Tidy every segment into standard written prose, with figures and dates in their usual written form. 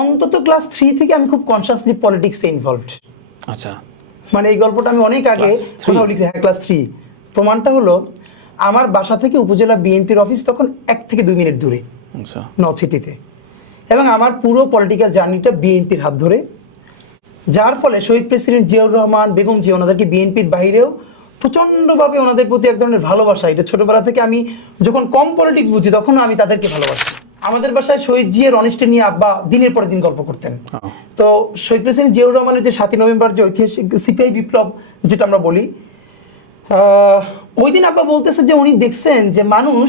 অন্তত ক্লাস 3 থেকে আমি খুব কনসিয়াসলি পলিটিক্সে ইনভলভড। আচ্ছা, মানে এই গল্পটা আমি অনেক আগে কোথাও লিখছি। হ্যাঁ, ক্লাস 3। প্রমাণটা হলো আমার বাসা থেকে উপজেলা বিএনপির অফিস তখন 1 থেকে 2 মিনিট দূরে, আচ্ছা, নলছিটিতে। এবং আমার পুরো পলিটিক্যাল জার্নিটা বিএনপির হাত ধরে, যার ফলে শহীদ প্রেসিডেন্ট জিয়াউর রহমান, বেগম জিয়া ওনাদেরকে বিএনপির বাইরেও প্রচণ্ডভাবে ওনাদের প্রতি এক ধরনের ভালোবাসা। এটা ছোটবেলা থেকে আমি যখন কম পলিটিক্স বুঝি তখনও আমি তাদেরকে ভালোবাসি। আমাদের বাসায় শহীদ জিয়ার অনিষ্টে নিয়ে আব্বা দিনের পর দিন গল্প করতেন। তো শহীদ প্রেসিডেন্ট জিয়াউর রহমানের যে 7ই নভেম্বর যে ঐতিহাসিক সিপিআই বিপ্লব যেটা আমরা বলি, ওই দিন আব্বা বলতেছে যে উনি দেখছেন যে মানুষ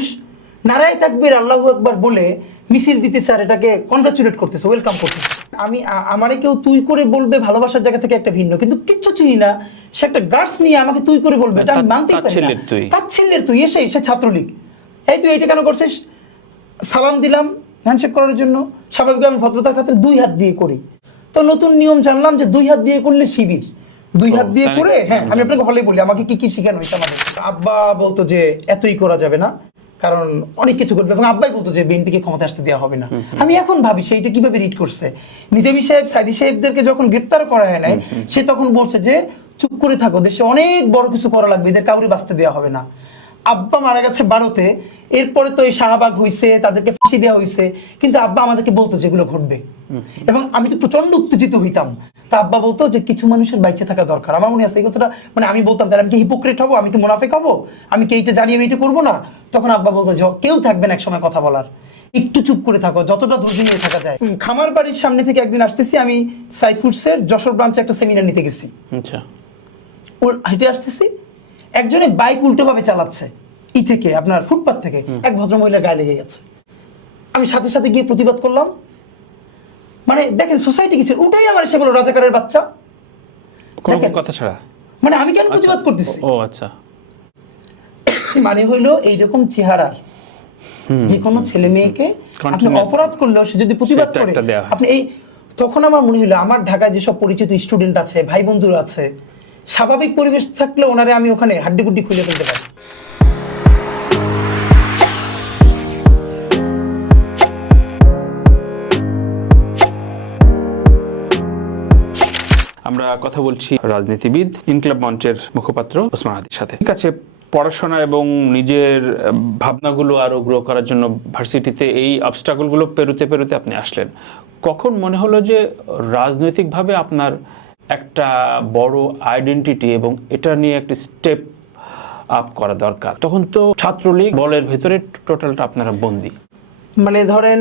নারায়ে তাকবীর আল্লাহু আকবার বলে মিছিল দিতেছে আর এটাকে কনগ্রাচুলেট করতেছে, ওয়েলকাম করতেছে। আমি আমারে কেউ তুই করে বলবে ভালোবাসার জায়গা থেকে একটা ভিন্ন, কিন্তু কিচ্ছু চিনি না, সে একটা গার্ডস নিয়ে আমাকে তুই করে বলবে, এটা আমি মানতেই পারি না। তাচ্ছিল্যের তুই এসে সে ছাত্রলীগ, এই তুই এটা কেন করছিস? সালাম দিলাম হ্যান্ডশেক করার জন্য, স্বাভাবিক আমি ভদ্রতার খাতিরে 2 হাত দিয়ে করি। তো নতুন নিয়ম জানলাম যে 2 হাত দিয়ে করলে শিবির, 2 হাত দিয়ে করে। হ্যাঁ, আমি আপনাকে হলে বলি আমাকে কি কি শিখানো হয়েছে। আমাদের আব্বা বলতো যে এতই করা যাবে না, কারণ অনেক কিছু করবে, এবং আব্বাই বলতো যে বিএনপিকে ক্ষমতা আসতে দেওয়া হবে না। আমি এখন ভাবি সেইটা কিভাবে রিড করছে। নিজামী সাহেব, সাইদি সাহেবদেরকে যখন গ্রেপ্তার করা হয় নাই, সে তখন বলছে যে চুপ করে থাকো, দেশে অনেক বড় কিছু করা লাগবে, এদের কাউরে বাঁচতে দেওয়া হবে না। আব্বা মারা গেছে 12তে, এরপরে তো এই শাহবাগ হয়েছে, তাদেরকে ফাঁসি দেওয়া হয়েছে, কিন্তু আব্বা আমাদেরকে বলতো যেগুলো ঘটবে, এবং আমি তো প্রচন্ড উত্তেজিত হইতাম। তা আব্বা বলতো যে কিছু মানুষের বাইচে থাকা দরকার। আমার মনে আছে এই কথাটা, মানে আমি বলতাম তাহলে আমি কি হিপোক্রেট হবো, আমি কি মুনাফিক হবো, আমি কি এইটা জানিয়ে আমি এটা করবো না? তখন আব্বা বলতো যে কেউ থাকবে না একসময় কথা বলার, একটু চুপ করে থাকো, যতটা ধৈর্য নিয়ে থাকা যায়। খামার বাড়ির সামনে থেকে একদিন আসতেছি আমি, সাইফুডসের যশোর ব্রাঞ্চে একটা সেমিনার নিতে গেছি। আচ্ছা, হেঁটে আসতেছি, একজনে বাইক উল্টোভাবে চালাচ্ছে, থেকে আপনার ফুটপাথ থেকে এক ভদ্রমহিলার গায়ে লেগে গেছে। আমি সাথে সাথে গিয়ে প্রতিবাদ করলাম। মানে দেখেন সোসাইটি কিছু উঠাই আমার সেগুলো রাজাকারের বাচ্চা, কোনো কথা ছাড়া। মানে আমি কেন প্রতিবাদ করতেছি? ও আচ্ছা, মানে হইলো এইরকম চেহারা যে কোনো ছেলে মেয়েকে আপনি অপরাধ করলেও সে যদি প্রতিবাদ করে আপনি এই, তখন আমার মনে হলো আমার ঢাকায় যেসব পরিচিত স্টুডেন্ট আছে, ভাই বন্ধুরা আছে, স্বাভাবিক পরিবেশ থাকলে ওনারে আমি ওখানে হাড্ডিগুড্ডি খুলে ফেলতে পারি। আমরা কথা বলছি রাজনীতিবিদ, ইনকিলাব মঞ্চের মুখপাত্র ওসমান হাদির সাথে। ঠিক আছে, পড়াশোনা এবং নিজের ভাবনাগুলো আরো গ্রো করার জন্য ভার্সিটিতে এই অবস্ট্রাগলগুলো পেরোতে পেরোতে আপনি আসলেন। কখন মনে হলো যে রাজনৈতিকভাবে আপনার একটা বড় আইডেন্টিটি এবং এটা নিয়ে একটা স্টেপ আপ করা দরকার? তখন তো ছাত্রলীগ বলের ভেতরে টোটালটা আপনারা বন্দী। মানে ধরেন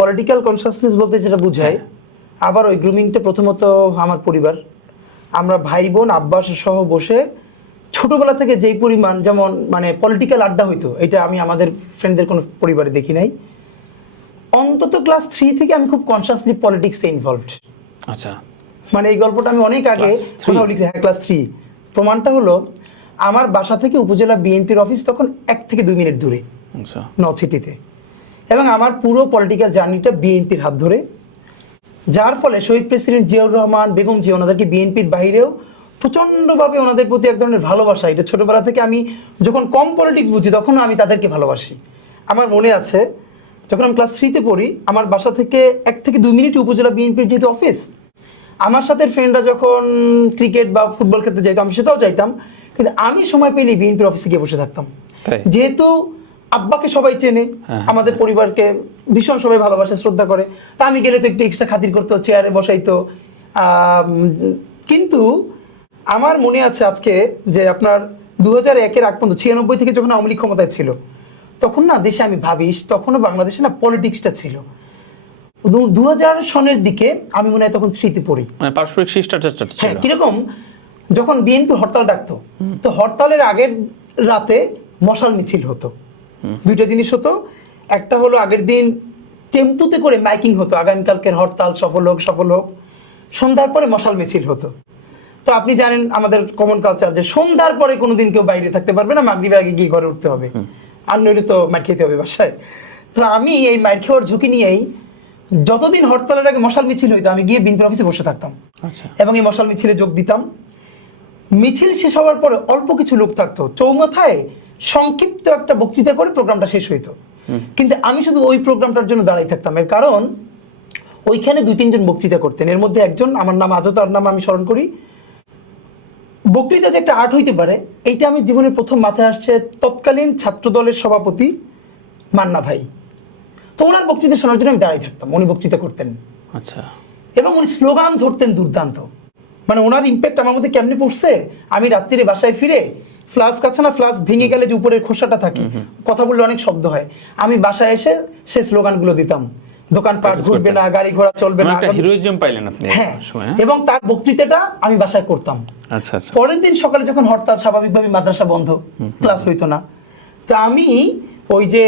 পলিটিক্যাল কনসাসনেস বলতে যেটা বুঝায়, আবার ওই গ্রুমিংটা প্রথমত আমার পরিবার, আমরা ভাই বোন আব্বা সহ বসে ছোটবেলা থেকে যেই পরিমাণ যেমন মানে পলিটিক্যাল আড্ডা হইতো, এটা আমি আমাদের ফ্রেন্ডদের কোনো পরিবারে দেখি নাই। অন্তত ক্লাস 3 থেকে আমি খুব কনসিয়াসলি পলিটিক্সে ইনভলভড। আচ্ছা, মানে এই গল্পটা আমি অনেক আগে কোথাও লিখছি। হ্যাঁ, ক্লাস 3। প্রমাণটা হলো আমার বাসা থেকে উপজেলা বিএনপির অফিস তখন 1 থেকে 2 মিনিট দূরে, আচ্ছা, নলছিটিতে। এবং আমার পুরো পলিটিক্যাল জার্নিটা বিএনপির হাত ধরে, যার ফলে শহীদ প্রেসিডেন্ট জিয়াউর রহমান, বেগম জিয়া ওনাদেরকে বিএনপির বাইরেও প্রচণ্ডভাবে ওনাদের প্রতি এক ধরনের ভালোবাসা। এটা ছোটবেলা থেকে আমি যখন কম পলিটিক্স বুঝি তখনও আমি তাদেরকে ভালোবাসি। আমার মনে আছে যখন আমি ক্লাস 3তে পড়ি, আমার বাসা থেকে 1 থেকে 2 মিনিট উপজেলা বিএনপির যেহেতু অফিস, আমার সাথে ফ্রেন্ডরা যখন ক্রিকেট বা ফুটবল খেলতে যাইতো আমি সেটাও চাইতাম, কিন্তু আমি সময় পেলেই বিএনপির অফিসে গিয়ে বসে থাকতাম। যেহেতু আব্বাকে সবাই চেনে, আমাদের পরিবারকে ভীষণ সবাই ভালোবাসে, শ্রদ্ধা করে, তা আমি গেলে তো একটু এক্সট্রা খাতির করতো, চেয়ারে বসাইতো। কিন্তু আমার মনে আছে আজকে যে আপনার 2001-এর আগ পর্যন্ত 96 থেকে যখন আওয়ামী লীগ ক্ষমতায় ছিল, তখন না দেশে আমি ভাবি তখনও বাংলাদেশে না পলিটিক্সটা ছিল। 2000 সনের দিকে আমি মনে হয় তখন 3তে পড়ি, মানে পারস্পরিক শিষ্টাচারটা ছিল। কিরকম যখন বিএনপি হরতাল ডাকতো, তো হরতালের আগের রাতে মশাল মিছিল হতো। 2টা জিনিস হতো, একটা হলো আগের দিন টেম্পুতে করে মাইকিং হতো, আগামীকালকের হরতাল সফল হোক সফল হোক। সন্ধ্যার পরে মশাল মিছিল হতো। তো আপনি জানেন আমাদের কমন কালচার যে সন্ধ্যার পরে কোনোদিন কেউ বাইরে থাকতে পারবে না, মাগরিবের আগে গিয়ে ঘরে উঠতে হবে, আর নইলে তো মার খেতে হবে বাসায়। তো আমি এই মার খাওয়ার ঝুঁকি নিয়েই যতদিন হরতালের আগে মশাল মিছিল হইতো আমি গিয়ে বিএনপির অফিসে বসে থাকতাম এবং এই মশাল মিছিলে যোগ দিতাম। মিছিল শেষ হওয়ার পরে অল্প কিছু লোক থাকতো, চৌমাথায় সংক্ষিপ্ত একটা বক্তৃতা করে প্রোগ্রামটা শেষ হইতো, কিন্তু আমি শুধু ওই প্রোগ্রামটার জন্য দাঁড়াই থাকতাম। এর কারণ ওইখানে 2-3 জন বক্তৃতা করতেন। এর মধ্যে একজন, আমার নাম আজও তার নাম আমি স্মরণ করি। বক্তৃতা যে একটা আর্ট হইতে পারে, এইটা আমি জীবনের প্রথম মাথায় আসছে তৎকালীন ছাত্র দলের সভাপতি মান্না ভাই। তো ওনার বক্তৃতা শোনার জন্য আমি দাঁড়িয়ে থাকতাম, উনি বক্তৃতা করতেন। আচ্ছা। এবং উনি স্লোগান ধরতেন দুর্দান্ত। মানে ওনার ইম্প্যাক্ট আমার মধ্যে কেমনে পড়ছে, আমি রাত্রিরে বাসায় ফিরে ফ্লাস্ক আছে না, ফ্লাস্ক ভেঙে গেলে যে উপরের খোসাটা থাকে, কথা বললে অনেক শব্দ হয়, আমি বাসায় এসে সেই স্লোগানগুলো দিতাম। দোকানপাট ঘুরবে না, গাড়ি ঘোড়া চলবে না, হিরোইজম পাইলেন আপনি। হ্যাঁ, এবং তার বক্তৃতাটা আমি বাসায় করতাম। আচ্ছা আচ্ছা। পরের দিন সকালে যখন হরতাল, স্বাভাবিকভাবে মাদ্রাসা বন্ধ, ক্লাস হইতো না, তো আমি ওই যে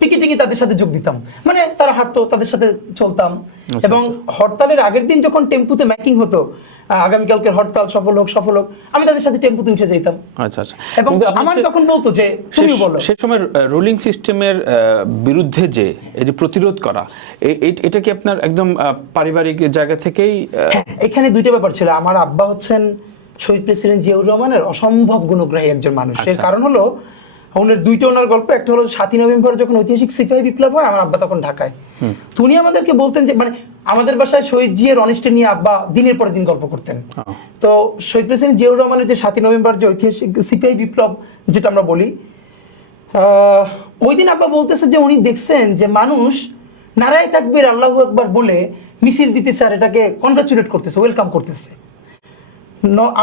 পিকেটিং এ তাদের সাথে যোগ দিতাম। মানে তারা হাঁটতো, তাদের সাথে চলতাম। এবং হরতালের আগের দিন যখন টেম্পুতে ম্যাকিং হতো, আগামীকালকের হরতাল সফল হোক, আমি তাদের সাথে টেম্পুতে উঠে যেতাম। আচ্ছা আচ্ছা। এবং আমার তখন বলতো যে তুমি বলো। সে সময় রুলিং সিস্টেমের বিরুদ্ধে যে এই যে প্রতিরোধ করা, এটা কি আপনার একদম পারিবারিক জায়গা থেকেই? হ্যাঁ, এখানে দুইটা ব্যাপার ছিল। আমার আব্বা হচ্ছেন শহীদ প্রেসিডেন্ট জিয়াউর রহমানের অসম্ভব গুণগ্রাহী একজন মানুষ। এর কারণ হলো ওনার দুইটা ওনার গল্প। একটা হলো 7ই নভেম্বর যখন ঐতিহাসিক সিপাহী বিপ্লব হয়, আমার আব্বা তখন ঢাকায়। তো উনি আমাদেরকে বলতেন যে, মানে আমাদের বাসায় শহীদ জিয়ার অনিষ্টে নিয়ে আব্বা দিনের পরে দিন গল্প করতেন। তো শহীদ প্রেসিডেন্ট জিয়াউর রহমানের যে 7ই নভেম্বর যে ঐতিহাসিক সিপাহী বিপ্লব যেটা আমরা বলি, ওই দিন আব্বা বলতেছে যে উনি দেখছেন যে মানুষ নারায়ে তাকবীর আল্লাহু আকবার বলে মিছিল দিতেছে, আর এটাকে কনগ্রাচুলেট করতেছে, ওয়েলকাম করতেছে।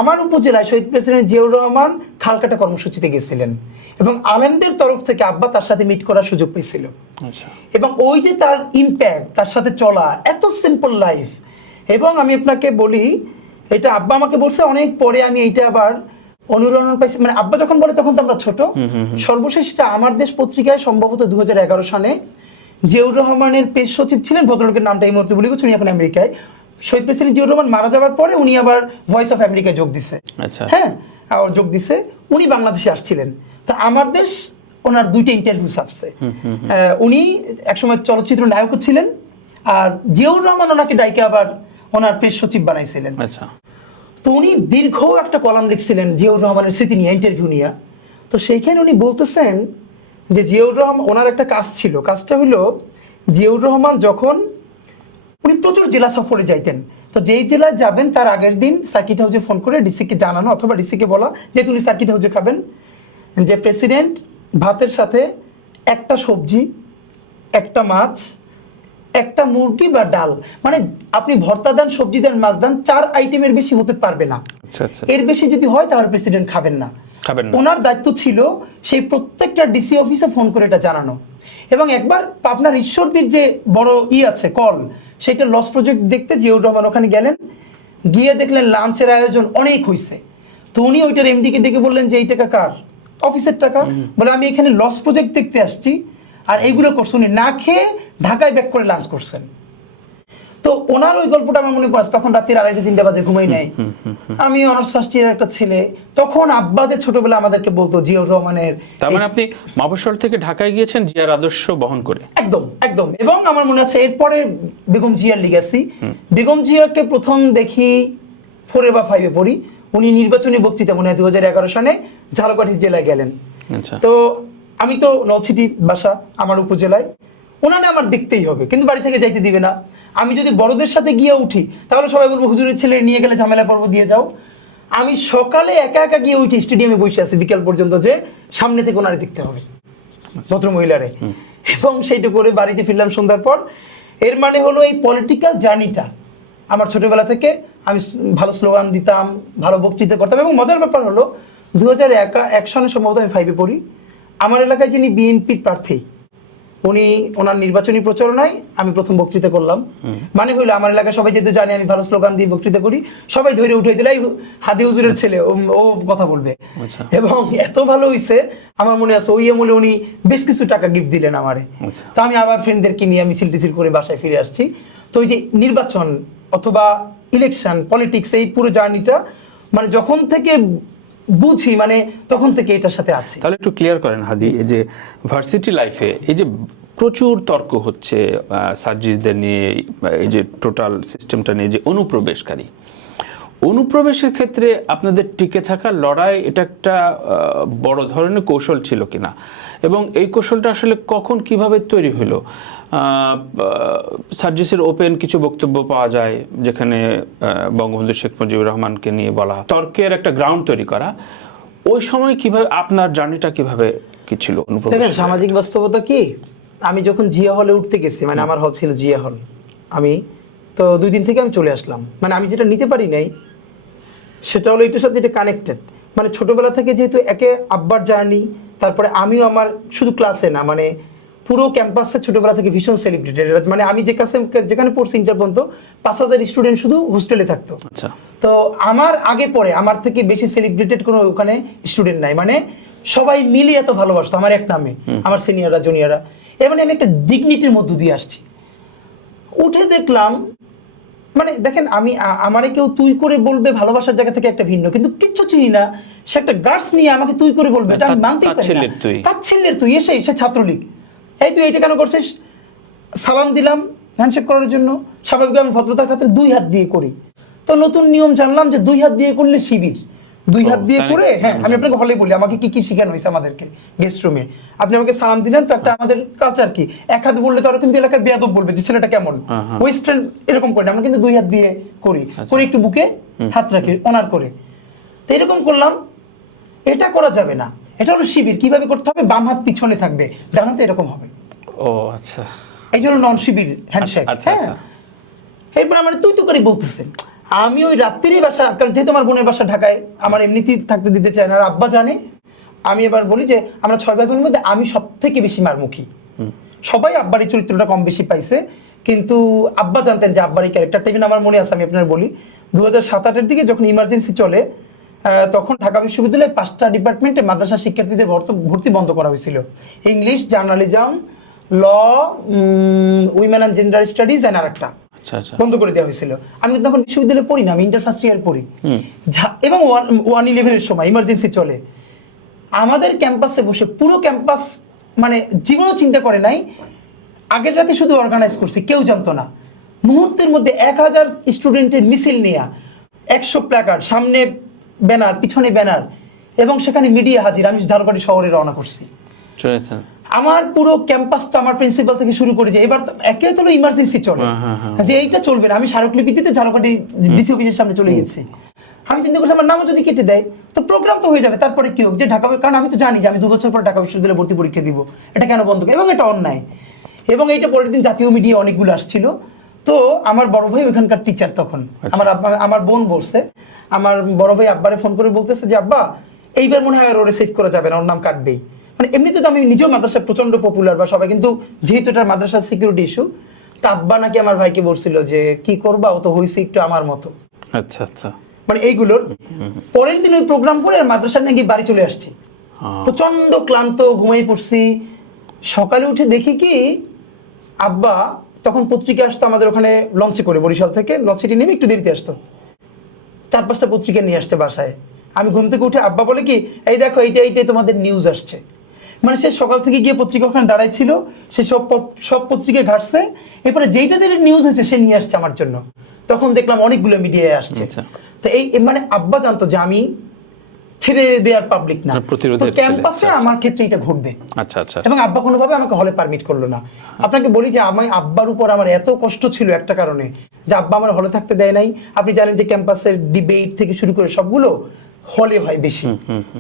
আমার উপজেলায় শহীদ প্রেসিডেন্ট জিয়াউর রহমান খালকাটা কর্মসূচিতে গেছিলেন, এবং আলেমদের তরফ থেকে আব্বা তার সাথে মিট করার সুযোগ পেয়েছিল। এবং ওই যে তার ইম্প্যাক্ট, তার সাথে চলা, এত সিম্পল লাইফ। এবং আমি আপনাকে বলি, এটা আব্বা আমাকে বলছে অনেক পরে, আমি এইটা আবার অনুরণন পাইছি। মানে আব্বা যখন বলে তখন তো আমরা ছোট। সর্বশেষ এটা আমার দেশ পত্রিকায় সম্ভবত 2011 সালে জিয়াউর রহমানের পেশ সচিব ছিলেন, ভদ্রলোকের নামটা এই মুহূর্তে বলি, উনি এখন আমেরিকায়। শহীদ প্রেসিডেন্ট জিয়াউর রহমান মারা যাওয়ার পরে উনি আবার ভয়েস অফ আমেরিকায় যোগ দিছে। হ্যাঁ, যোগ দিছে। উনি বাংলাদেশে আসছিলেন। তো আমার দেশ ওনার 2টা ইন্টারভিউ ছাপছে। উনি একসময় চলচ্চিত্র নায়কও ছিলেন, আর জিয়াউর রহমান ওনাকে ডাইকে আবার ওনার প্রেস সচিব বানাইছিলেন। তো উনি দীর্ঘ একটা কলাম লিখছিলেন জিয়াউর রহমানের স্মৃতি নিয়ে, ইন্টারভিউ নিয়ে। তো সেইখানে উনি বলতেছেন যে জিয়াউর রহমান, ওনার একটা কাজ ছিল, কাজটা হলো জিয়াউর রহমান যখন উনি প্রচুর জেলা সফরে যাইতেন, তো যেই জেলায় যাবেন তার আগের দিন সার্কিট হাউসে ফোন করে ডিসিকে জানানো, অথবা ডিসিকে বলা যে তুমি সার্কিট হাউসে খাবেন, যে প্রেসিডেন্ট ভাতের সাথে একটা সবজি, একটা মাছ, একটা মুরগি বা ডাল, মানে আপনি ভর্তা দেন, সবজি দেন, মাছ দেন, 4 আইটেমের বেশি হতে পারবে না। এর বেশি যদি হয় তাহলে প্রেসিডেন্ট খাবেন না। ওনার দায়িত্ব ছিল সেই প্রত্যেকটা ডিসি অফিসে ফোন করে এটা জানানো। এবং একবার পাবনার ঈশ্বরদীর যে বড় আছে কল, সেটা লস প্রজেক্ট দেখতে জিয়াউর রহমান ওখানে গেলেন, গিয়ে দেখলেন লাঞ্চের আয়োজন অনেক হয়েছে। তো উনি ওইটার এমডিকে ডেকে বললেন যে এই টাকা কার? অফিসের টাকা। বলে আমি এখানে লস প্রজেক্ট দেখতে আসছি, আর এইগুলো করছে। উনি না খেয়ে ঢাকায় ব্যাক করে লাঞ্চ করছেন। তো ওনার ওই গল্পটা আমার মনে পড়ছে। তখন রাত্রির 2:30-3টা বাজে, ঘুমাই নাই। আমি অনার্স ফার্স্ট ইয়ারের একটা ছেলে। তখন আব্বা যে ছোটবেলা আমাদেরকে বলতো জিয়াউর রহমানের, তার মানে আপনি মফস্বল থেকে ঢাকায় গিয়েছেন জিয়ার আদর্শ বহন করে। একদম একদম। এবং আমার মনে আছে এরপরে বেগম জিয়ার লিগ্যাসি। বেগম জিয়াকে প্রথম দেখি 4 বা 5-এ পড়ি। উনি নির্বাচনী বক্তৃতা মনে হয় 2011 সালে ঝালকাঠি জেলায় গেলেন। তো আমি তো নলছিটি বাসা, আমার উপজেলায়। ওনানে আমার দেখতেই হবে, কিন্তু বাড়ি থেকে যাইতে দিবে না। আমি যদি বড়দের সাথে গিয়ে উঠি তাহলে সবাই বলবো হুজুরের ছেলে নিয়ে গেলে ঝামেলা পর্ব দিয়ে যাও। আমি সকালে একা একা গিয়ে উঠি, স্টেডিয়ামে বসে আছি বিকেল পর্যন্ত, যে সামনে থেকে ওনারে দেখতে হবে, ভদ্র মহিলারে। এবং সেইটা করে বাড়িতে ফিরলাম সন্ধ্যার পর। এর মানে হলো এই পলিটিক্যাল জার্নিটা আমার ছোটবেলা থেকে। আমি ভালো স্লোগান দিতাম, ভালো বক্তৃতা করতাম। এবং মজার ব্যাপার হলো 2001 সালে সম্ভবত আমি 5-এ পড়ি, আমার এলাকায় যিনি বিএনপির প্রার্থী, উনি ওনার নির্বাচনী প্রচারণায় আমি প্রথম বক্তৃতা করলাম। মানে হইলো আমার এলাকায় সবাই যেহেতু জানে আমি ভালো স্লোগান দিয়ে বক্তৃতা করি, সবাই ধরে উঠে দিল হাদি হুজুরের ছেলে, ও কথা বলবে। এবং এত ভালো হইছে, আমার মনে আছে ওই আমলে উনি বেশ কিছু টাকা গিফট দিলেন আমারে। তো আমি আবার ফ্রেন্ডদেরকে নিয়ে মিছিল টিছিল করে বাসায় ফিরে আসছি। তো ওই যে নির্বাচন অথবা ইলেকশন পলিটিক্স, এই পুরো জার্নিটা মানে যখন থেকে বুঝি, মানে তখন থেকে এটার সাথে আছি। তাহলে একটু ক্লিয়ার করেন হাদি, এই যে ভার্সিটি লাইফে এই যে প্রচুর তর্ক হচ্ছে সার্জিসদের নিয়ে, এই যে টোটাল সিস্টেমটা নিয়ে, যে অনুপ্রবেশের ক্ষেত্রে আপনাদের টিকে থাকার লড়াই, এটা একটা বড় ধরনের কৌশল ছিল কিনা, এবং এই কৌশলটা আসলে কখন কিভাবে তৈরি হলো? সার্জিসের ওপেন কিছু বক্তব্য পাওয়া যায় যেখানে বঙ্গবন্ধু শেখ মুজিবুর রহমানকে নিয়ে বলা, তর্কের একটা গ্রাউন্ড তৈরি করা। ওই সময় কিভাবে আপনার জার্নিটা কিভাবে কি ছিল? দেখেন, সামাজিক বাস্তবতা কি, আমি যখন জিয়া হলে উঠতে গেছি, মানে আমার হল ছিল জিয়া হল, আমি তো 2 দিন থেকে আমি চলে আসলাম। মানে আমি যেটা নিতে পারি নাই সেটা হলো এটার সাথে এটা কানেক্টেড। মানে ছোটবেলা থেকে যেহেতু একে আব্বার জার্নি, তারপরে আমিও আমার শুধু ক্লাসে না, মানে পুরো ক্যাম্পাসে ছোটবেলা থেকে ভীষণ সেলিব্রেটেড। মানে আমি যেখানে পড়ছি ইন্টার পর্যন্ত 5000 স্টুডেন্ট শুধু হোস্টেলে থাকতো। আচ্ছা। তো আমার আগে পরে আমার থেকে বেশি সেলিব্রেটেড কোনো ওখানে স্টুডেন্ট নাই, মানে সবাই মিলে এত ভালোবাসতো আমার এক নামে, আমার সিনিয়ররা জুনিয়ররা। এর মানে আমি একটা ডিগনিটির মধ্য দিয়ে আসছি। উঠে দেখলাম, মানে দেখেন, আমি আমারে কেউ তুই করে বলবে ভালোবাসার জায়গা থেকে একটা ভিন্ন, কিন্তু কিচ্ছু চিনি না, সে একটা গার্ডস নিয়ে আমাকে তুই করে বলবে, এটা আমি মানতেই পারি না। তাচ্ছিল্যের তুই, সে ছাত্রলীগ, এই তুই এটা কেন করছিস? সালাম দিলাম হ্যান্ডশেক করার জন্য, স্বাভাবিক আমি ভদ্রতার খাতিরে 2 হাত দিয়ে করি। তো নতুন নিয়ম জানলাম যে 2 হাত দিয়ে করলে শিবির, 2 হাত দিয়ে করে। হ্যাঁ, আমি আপনাকে হলে বলি আমাকে কি কি শেখানো হয়েছে আমাদেরকে গেস্ট রুমে। আপনি আমাকে সালাম দিলেন তো একটা আমাদের কালচার কি, 1 হাত বললে তো আর কিন্তু এলাকার বেয়াদব বলবে যে ছেলেটা কেমন, ওয়েস্টার্ন এরকম করে আমরা কিন্তু 2 হাত দিয়ে করি, করে একটু বুকে হাত রাখি অনার করে। তো এরকম করলাম, এটা করা যাবে না, এটা হলো শিবির। কিভাবে করতে হবে? বাম হাত পিছনে থাকবে, ডান হাতে এরকম হবে। ও আচ্ছা, এই হলো নন শিবির হ্যান্ডশেক। হ্যাঁ, এরপর আমার তুই তো করে বলতেছেন। আমি ওই রাত্রিরই বাসা, কারণ যেহেতু আমার বোনের বাসা ঢাকায়, আমার এমনিতেই থাকতে দিতে চায় না, আর আব্বা জানে। আমি এবার বলি যে আমরা 6 ভাই বোনের মধ্যে আমি সব থেকে বেশি মারমুখী। সবাই আব্বার এই চরিত্রটা কম বেশি পাইছে, কিন্তু আব্বা জানতেন যে আব্বার এই ক্যারেক্টারটা। ইভেন আমার মনে আছে, আমি আপনার বলি 2007-8-এর দিকে যখন ইমার্জেন্সি চলে, তখন ঢাকা বিশ্ববিদ্যালয়ে 5টা ডিপার্টমেন্টে মাদ্রাসা শিক্ষার্থীদের ভর্তি বন্ধ করা হয়েছিল। English, journalism, law, women and gender studies and আরেকটা বন্ধ করে দেওয়া হয়েছিল। আমি কিন্তু তখন বিশ্ববিদ্যালয়ে পড়ি না, আমি ইন্টার ফার্স্ট ইয়ার পড়ি। এবং 1/11-এর সময় ইমার্জেন্সি চলে, আমাদের ক্যাম্পাসে বসে পুরো ক্যাম্পাস, মানে জীবনও চিন্তা করে নাই, আগের রাতে শুধু অর্গানাইজ করছি, কেউ জানতো না। মুহূর্তের মধ্যে 1000 স্টুডেন্টের মিছিল নিয়ে 100 প্ল্যাকার্ড, সামনে ব্যানার, পিছনে ব্যানার, এবং সেখানে মিডিয়া হাজির। আমি ঝালকাঠি শহরে রওনা করছি। আমার পুরো ক্যাম্পাসটা, আমার প্রিন্সিপাল থেকে শুরু করে, যে এবার একে তো ইমার্জেন্সি চলে, যে এইটা চলবে না। আমি স্মারকলিপি দিতে ঝালকাঠি ডিসি অফিসের সামনে চলে গেছি। আমি চিন্তা করছি আমার নামও যদি কেটে দেয় তো প্রোগ্রাম তো হয়ে যাবে, তারপরে কি হোক, যে ঢাকা, কারণ আমি তো জানি যে আমি 2 বছর পর ঢাকা বিশ্ববিদ্যালয়ে ভর্তি পরীক্ষা দিব, এটা কেন বন্ধ, এবং এটা অন্যায়। এবং এইটা পরের দিন জাতীয় মিডিয়া অনেকগুলো আসছিল। তো আমার বড় ভাই ওইখানকার টিচার, তখন আমার বোন বলছে, আমার বড় ভাই আব্বারে ফোন করে বলতেছে যে আব্বা এইবার মনে হয় ওরে সেভ করা যাবে না, ওর নাম কাটবেই। মানে এমনিতে তো আমি নিজেও মাদ্রাসায় প্রচন্ড পপুলার বা সবাই, কিন্তু যেহেতু এটা মাদ্রাসার সিকিউরিটি ইস্যু, তা আব্বা নাকি আমার ভাইকে বলছিল যে কি করবা, ও তো হয়েছে একটু আমার মতো। আচ্ছা আচ্ছা। মানে এইগুলোর পরের দিন ওই প্রোগ্রাম করে আর মাদ্রাসার নাকি বাড়ি চলে আসছি, প্রচন্ড ক্লান্ত, ঘুমিয়ে পড়ছি। সকালে উঠে দেখি কি, আব্বা তখন পত্রিকা আসতো আমাদের ওখানে লঞ্চে করে, বরিশাল থেকে লঞ্চেটি নেমে একটু দেরিতে আসতো, 4-5টা পত্রিকা নিয়ে আসতে বাসায়। আমি ঘুম থেকে উঠে আব্বা বলে কি, এই দেখো এইটাই তোমাদের নিউজ আসছে। মানে সে সকাল থেকে গিয়ে পত্রিকা ওখানে দাঁড়াইছিল, সে সব পত্রিকায় ঘাটছে, এরপরে যেটা নিউজ হয়েছে সে নিয়ে আসছে আমার জন্য। তখন দেখলাম অনেকগুলো মিডিয়ায় আসছে। তো এই মানে আব্বা জানতো যে আমি ছেড়ে দেওয়ার পাবলিক না, তো ক্যাম্পাসে আমার ক্ষেত্রে এটা ঘটবে। আচ্ছা আচ্ছা। এবং আব্বা কোনোভাবে আমাকে হলে পারমিট করলো না। আপনাকে বলি যে আমি আব্বার উপর আমার এত কষ্ট ছিল একটা কারণে, যে আব্বা আমার হলে থাকতে দেয় নাই। আপনি জানেন যে ক্যাম্পাসের ডিবেট থেকে শুরু করে সবগুলো হলে হয় বেশি,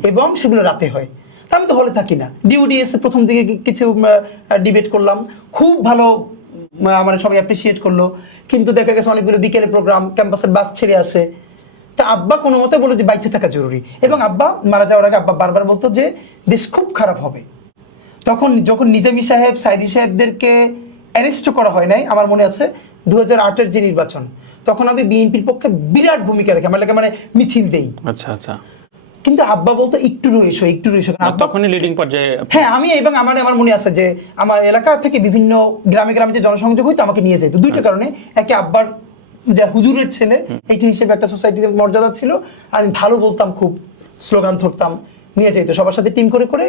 এবং সেগুলো রাতে হয়। তা আমি তো হলে থাকি না। ডিউডিএস প্রথম দিকে কিছু ডিবেট করলাম, খুব ভালো, আমার সবাই অ্যাপ্রিসিয়েট করলো। কিন্তু দেখা গেছে অনেকগুলো বিকেলে প্রোগ্রাম, ক্যাম্পাসের বাস ছেড়ে আসে। তা আব্বা কোনো মতে বললো যে বাইচে থাকা জরুরি। এবং আব্বা মারা যাওয়ার আগে আব্বা বারবার বলতো যে দেশ খুব খারাপ হবে। তখন যখন নিজামী সাহেব, সাইদি সাহেবদেরকে অ্যারেস্ট করা হয় নাই, আমার মনে আছে 2008-এর যে নির্বাচন, তখন আমি বিএনপির পক্ষে বিরাট ভূমিকা রেখে আমার মানে মিছিল দেই। আচ্ছা আচ্ছা। কিন্তু আব্বা বলতো একটু রয়েছো। তখনই লিডিং পর্যায়ে। হ্যাঁ, আমি এবং আমার মনে আছে যে আমার এলাকা থেকে বিভিন্ন গ্রামে গ্রামে যে জনসংযোগ হইতো আমাকে নিয়ে যেত 2টা কারণে। একে আব্বার যে হুজুরের ছেলে এইটা হিসেবে একটা সোসাইটিতে মর্যাদা ছিল, আমি ভালো বলতাম, খুব স্লোগান ধরতাম, নিয়ে যাইতো সবার সাথে টিম করে করে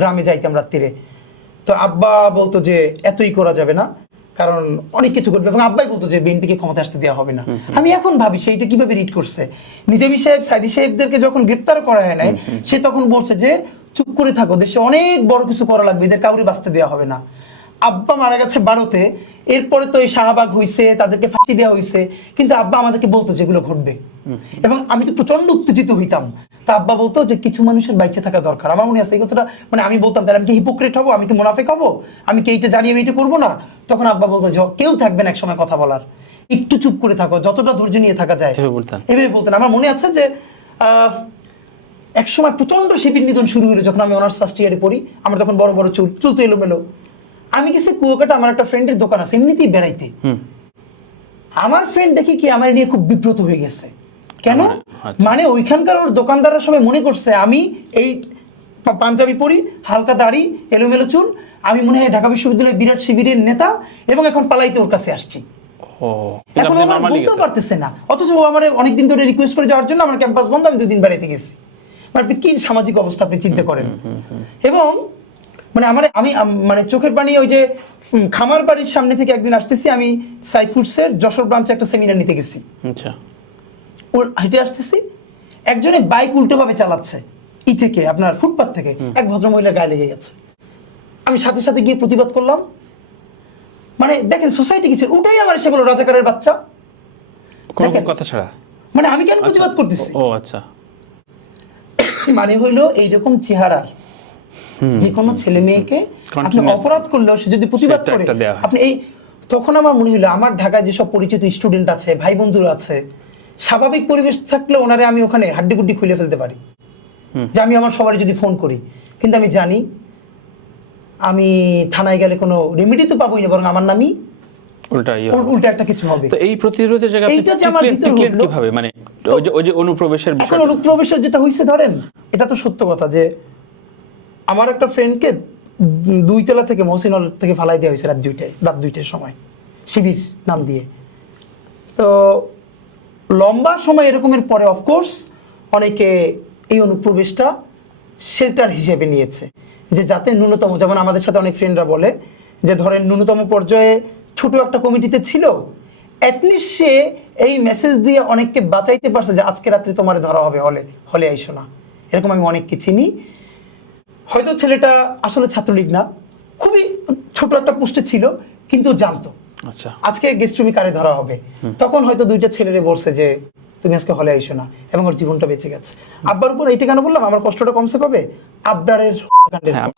গ্রামে যাইতাম রাত্রিরে। তো আব্বা বলতো যে এতই করা যাবে না, কারণ অনেক কিছু করবে। এবং আব্বাই বলতো যে বিএনপিকে ক্ষমতা আসতে দেওয়া হবে না। আমি এখন ভাবি সেইটা কিভাবে রিড করছে। নিজামী সাহেব, সাইদি সাহেবদেরকে যখন গ্রেপ্তার করা হয় নাই, সে তখন বলছে যে চুপ করে থাকো, দেশে অনেক বড় কিছু করা লাগবে, এদের কাউরে বাঁচতে দেওয়া হবে না। আব্বা মারা গেছে 12-তে, এরপরে তো এই শাহবাগ হইছে, তাদেরকে ফাঁসি দেওয়া হইছে, কিন্তু আব্বা আমাদেরকে বলতো যেগুলো ঘটবে, এবং আমি তো প্রচন্ড উত্তেজিত হইতাম। তা আব্বা বলতো যে কিছু মানুষের বাইচে থাকা দরকার। আমার মনে আছে এই কথাটা, মানে আমি বলতাম তাহলে আমি কি হিপোক্রেট হবো, আমি কি মুনাফিক হবো, আমি কি এইটা জানি আমি এটা করবো না? তখন আব্বা বলতো যে কেউ থাকবে না একসময় কথা বলার, একটু চুপ করে থাকো, যতটা ধৈর্য নিয়ে থাকা যায়, এভাবে বলতেন? এভাবে বলতেন। আমার মনে আছে যে এক সময় প্রচন্ড শিবির নিধন শুরু হলো যখন আমি অনার্স ফার্স্ট ইয়ারে পড়ি। আমার তখন বড় বড় চুল, চুল তো এলোমেলো। আমি গেছি কুয়াকাটা, আমার একটা ফ্রেন্ডের দোকান আছে, এমনিতেই বেড়াইতে। আমার ফ্রেন্ড দেখি কি আমার নিয়ে খুব বিব্রত হয়ে গেছে। কেন? আচ্ছা। মানে ওইখানকার ওর দোকানদাররা সবাই মনে করছে আমি এই পাঞ্জাবি পরি, হালকা দাড়ি, এলোমেলো চুল, আমি মনে হয় ঢাকা বিশ্ববিদ্যালয়ের বিরাট শিবিরের নেতা, এবং এখন পালাইতে ওর কাছে আসছি। ও, এখন ও আমার বলতেও পারতেছে না, অথচ ও আমার অনেকদিন ধরে রিকোয়েস্ট করে যাওয়ার জন্য, আমার ক্যাম্পাস বন্ধ, আমি 2 দিন বেড়াইতে গেছি। মানে আপনি কি সামাজিক অবস্থা আপনি চিন্তা করেন। এবং মানে আমি মানে চোখের পানি, ওই যে খামার বাড়ির সামনে থেকে একদিন আসতেছি, আমি সাইফুডসের যশোর ব্রাঞ্চে একটা সেমিনার নিতে গেছি। আচ্ছা। হেঁটে আসতেছি, একজনে বাইক উল্টোভাবে চালাচ্ছে, থেকে আপনার ফুটপাথ থেকে, এক ভদ্রমহিলার গায়ে লেগে গেছে। আমি সাথে সাথে গিয়ে প্রতিবাদ করলাম। মানে দেখেন সোসাইটি কিছু, ওটাই আমার এসে বলো রাজাকারের বাচ্চা, কোনো কথা ছাড়া। মানে আমি কেন প্রতিবাদ করতেছি? ও আচ্ছা। মানে হইলো এইরকম চেহারার যে কোনো ছেলে মেয়েকে আপনি অপরাধ করলেও সে যদি প্রতিবাদ করে, আপনি এই, তখন আমার মনে হলো আমার ঢাকায় যেসব পরিচিত স্টুডেন্ট আছে, ভাই বন্ধুরা আছে, স্বাভাবিক পরিবেশ থাকলে ওনারে আমি ওখানে হাড্ডিগুড্ডি খুলে ফেলতে পারি, যে আমি আমার সবারই যদি ফোন করি। কিন্তু আমি জানি আমি থানায় গেলে কোনো রেমেডি তো পাবোই না, বরং আমার নামই উল্টা একটা কিছু হবে। তো এই প্রতিরোধের জায়গায় এইটা যে আমার ভিতরে হলো, কিভাবে, মানে ওই যে অনুপ্রবেশের বিষয়, এখন অনুপ্রবেশের যেটা হইছে, ধরেন এটা তো সত্য কথা যে আমার একটা ফ্রেন্ডকে 2 তলা থেকে মহসিনল থেকে ফালাই দেওয়া হয়েছে রাত 2টার সময়, শিবির নাম দিয়ে। তো লম্বা সময় এরকমের পরে অফকোর্স অনেকে এই অনুপ্রবেশটা শেল্টার হিসেবে নিয়েছে, যে যাতে ন্যূনতম, যেমন আমাদের সাথে অনেক ফ্রেন্ডরা বলে যে ধরেন ন্যূনতম পর্যায়ে ছোট একটা কমিটিতে ছিল, অ্যাটলিস্ট সে এই মেসেজ দিয়ে অনেককে বাঁচাইতে পারছে যে আজকে রাত্রে তোমার ধরা হবে, হলে আইসো না। এরকম আমি অনেককে চিনি। হয়তো ছেলেটা আসলে ছাত্রলীগ না, খুবই ছোট একটা পোস্টে ছিল, কিন্তু জানতো আচ্ছা আজকে গেস্ট রুমে কারে ধরা হবে। তখন হয়তো 2টা ছেলেরে বলছে যে তুমি আজকে হলে আইসো না, এবং ওর জীবনটা বেঁচে গেছে। আব্বার উপর এইটা কেন বললাম, আমার কষ্টটা কমছে কবে, আবরারের কাণ্ডের পর।